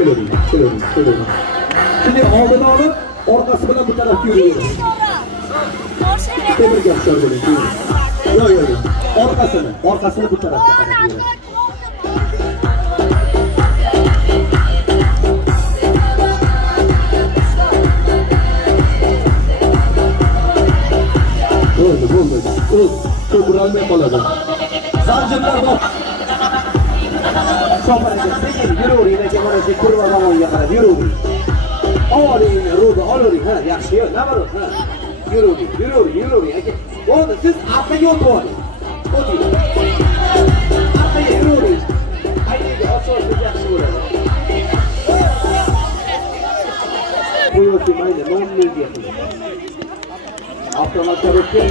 Keling. Şimdi oldini olib, orqasi bilan bu tarafga yuraveradi. Temir gaplar bo'ling. Yo'q. Orqasini bu tarafga qarab yuradi. Bo'ldi. Ko'pirolmay qoladi. Zanjirlar bor. Shoparga sekin yuravering, aka, mana shu kurva tomonga qarab yuravering. Oling, ro'da olavering. Ha, yaxshi, nima bor? Ha. Yuravering, aka. Bo'ldi, siz orqaga o'tib oling. O'ting. Orqaga yuravering. Ayniga asossiz yaxshi bo'ladi. Bu yo'lda mayli, nomliga qiling. Avtomat o'tib.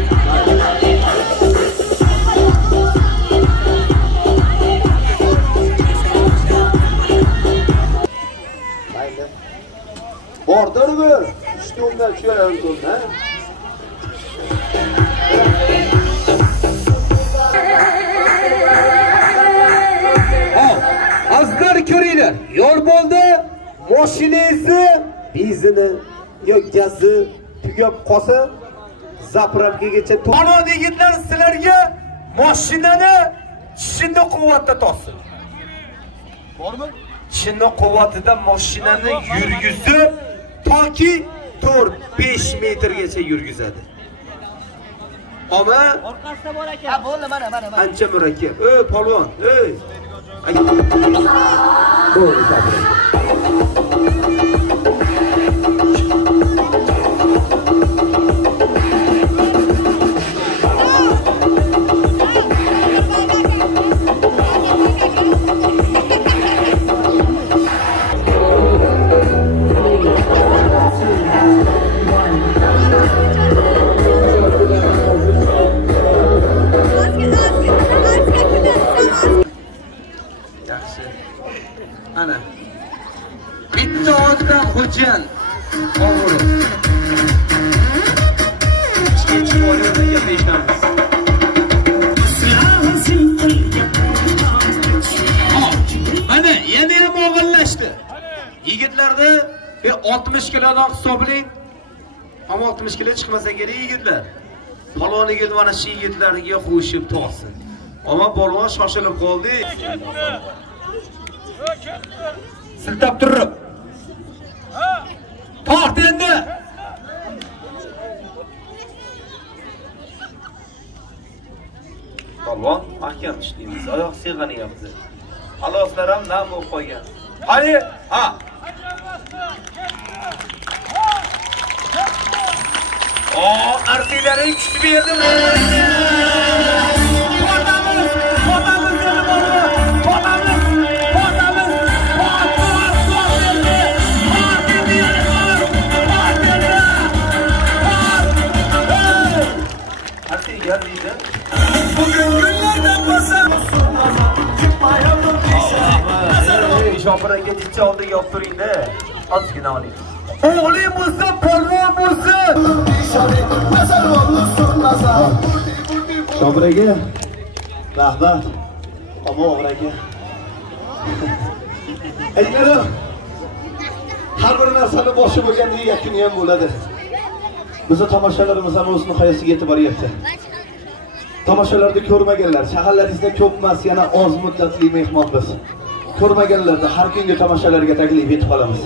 Bordir bu. İşte ondan tushiraveramiz o'zdan. Azlar ko'ringlar. Yo'l bo'ldi. Mashinangizni, benzini yoki gazi tugab qolsa, zapravkagacha to'g'ri yigitlar sizlarga mashinani chinni quvvatda tortsin. Bormi? Chinni quvvatida mashinani yurgizib toki 4-5 metrgacha yurgizadi. Ama orqasida bor ekan. Ha, bo'ldi, mana. Ancha murakkab. Ey, polvon, ey. Bo'ldi, sabr. Ana. Bitta odam xo'jan. O'g'ri. Ikkinchi o'ringa gapiramiz. Mana yana ham og'irlashdi. Yigitlarda 60 kilodan hisoblang. Ham 60 kilo chiqmasa kerak yigitlar. Palon yigit mana shu yigitlarga qo'shib torsin. Ammo polvon shoshilib qoldi. Siltab turib. Tort endi. Polvon, mahkam ishlaymiz. Oyoq siyg'anyapti. Aloslar ham nam bo'lib qolgan. Qani? Ha. Artilleriya kuch berdi. Shopiraga jicha oldiga olib turing-da. Ozgina oling. O'g'ling bo'lsa, polvon bo'lsa. Shopiraga rahmat. Ammo o'g'raga. Aytlarim. Har bir narsani boshi bo'lganda yakuni ham bo'ladi. Biz tomoshalarimiz ham o'z nihoyasiga yetib boryapti. Tomoshalarni ko'rmaganlar, shaharlaringizda ko'p emas, yana oz muddatli mehmon biz. Ko'rmaganlarda har kungi tomoshalarga taklif etib qolamiz.